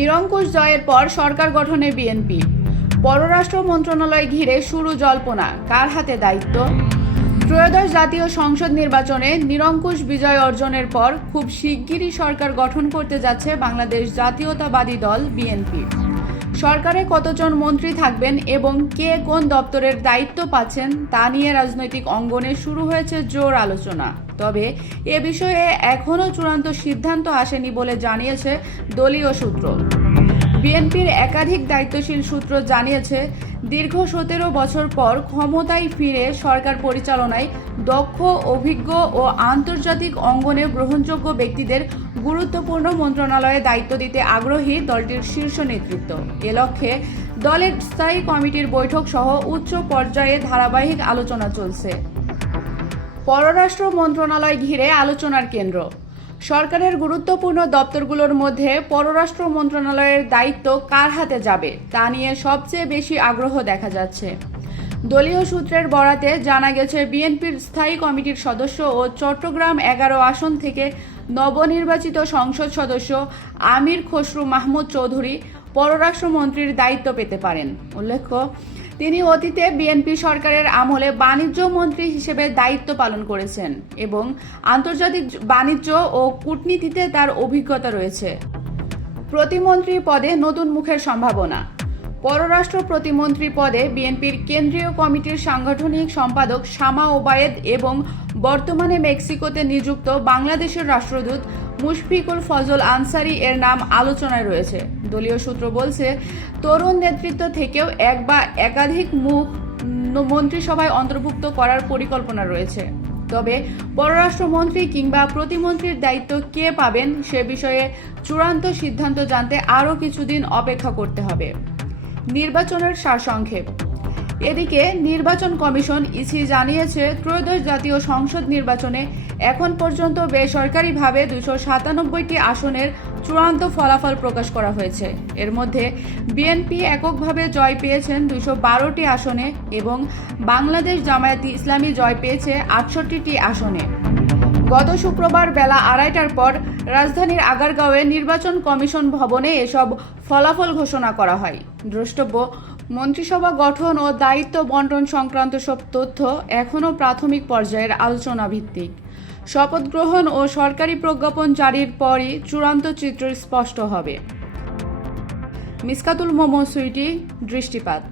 নিরঙ্কুশ জয়ের পর সরকার গঠনে বিএনপি। পররাষ্ট্র মন্ত্রণালয় ঘিরে শুরু জল্পনা, কার হাতে দায়িত্ব? ত্রয়োদশ জাতীয় সংসদ নির্বাচনে নিরঙ্কুশ বিজয় অর্জনের পর খুব শিগগিরই সরকার গঠন করতে যাচ্ছে বাংলাদেশ জাতীয়তাবাদী দল বিএনপি। সরকারে কতজন মন্ত্রী থাকবেন এবং কে কোন দপ্তরের দায়িত্ব পাচ্ছেন তা নিয়ে রাজনৈতিক অঙ্গনে শুরু হয়েছে জোর আলোচনা। তবে এ বিষয়ে এখনও চূড়ান্ত সিদ্ধান্ত আসেনি বলে জানিয়েছে দলীয় সূত্র। বিএনপির একাধিক দায়িত্বশীল সূত্র জানিয়েছে, দীর্ঘ 17 বছর পর ক্ষমতায় ফিরে সরকার পরিচালনায় দক্ষ, অভিজ্ঞ ও আন্তর্জাতিক অঙ্গনে গ্রহণযোগ্য ব্যক্তিদের গুরুত্বপূর্ণ মন্ত্রণালয়ে দায়িত্ব দিতে আগ্রহী দলটির শীর্ষ নেতৃত্ব। এ লক্ষ্যে দলের স্থায়ী কমিটির বৈঠক সহ উচ্চ পর্যায়ে ধারাবাহিক আলোচনা চলছে। পররাষ্ট্র মন্ত্রণালয় ঘিরে আলোচনার কেন্দ্র। সরকারের গুরুত্বপূর্ণ দপ্তরগুলোর মধ্যে পররাষ্ট্র মন্ত্রণালয়ের দায়িত্ব কার হাতে যাবে তা নিয়ে সবচেয়ে বেশি আগ্রহ দেখা যাচ্ছে। দলীয় সূত্রের বরাতে জানা গেছে, বিএনপির স্থায়ী কমিটির সদস্য ও চট্টগ্রাম 11 আসন থেকে নবনির্বাচিত সংসদ সদস্য আমির খসরু মাহমুদ চৌধুরী পররাষ্ট্রমন্ত্রীর দায়িত্ব পেতে পারেন। উল্লেখ্য, তিনি অতীতে বিএনপি সরকারের আমলে বাণিজ্য মন্ত্রী হিসেবে দায়িত্ব পালন করেছেন এবং আন্তর্জাতিক বাণিজ্য ও কূটনীতিতে তার অভিজ্ঞতা রয়েছে। প্রতিমন্ত্রী পদে নতুন মুখের সম্ভাবনা। পররাষ্ট্র প্রতিমন্ত্রী পদে বিএনপির কেন্দ্রীয় কমিটির সাংগঠনিক সম্পাদক শামা ওবায়েদ এবং বর্তমানে মেক্সিকোতে নিযুক্ত বাংলাদেশের রাষ্ট্রদূত মুশফিকুল ফজল আনসারী এর নাম আলোচনায় রয়েছে। দলীয় সূত্র বলছে, তরুণ নেতৃত্ব থেকেও এক বা একাধিক মুখ মন্ত্রিসভায় অন্তর্ভুক্ত করার পরিকল্পনা রয়েছে। তবে পররাষ্ট্রমন্ত্রী কিংবা প্রতিমন্ত্রীর দায়িত্ব কে পাবেন সে বিষয়ে চূড়ান্ত সিদ্ধান্ত জানতে আরও কিছুদিন অপেক্ষা করতে হবে। নির্বাচনের সারসংক্ষেপ। এদিকে নির্বাচন কমিশন ইসি জানিয়েছে, ত্রয়োদশ জাতীয় সংসদ নির্বাচনে এখন পর্যন্ত বেসরকারিভাবে 297টি আসনের চূড়ান্ত ফলাফল প্রকাশ করা হয়েছে। এর মধ্যে বিএনপি এককভাবে জয় পেয়েছেন 212টি আসনে এবং বাংলাদেশ জামায়াতে ইসলামী জয় পেয়েছে 68টি আসনে। গত শুক্রবার বেলা 2:30টার পর রাজধানীর আগারগাঁওয়ে নির্বাচন কমিশন ভবনে এসব ফলাফল ঘোষণা করা হয়। দ্রষ্টব্য, মন্ত্রিসভা গঠন ও দায়িত্ব বন্টন সংক্রান্ত সব তথ্য এখনও প্রাথমিক পর্যায়ের আলোচনা ভিত্তিক। শপথ গ্রহণ ও সরকারি প্রজ্ঞাপন জারির পরই চূড়ান্ত চিত্র স্পষ্ট হবে। মিসকাতুল মোমো সুইটি, দৃষ্টিপাত।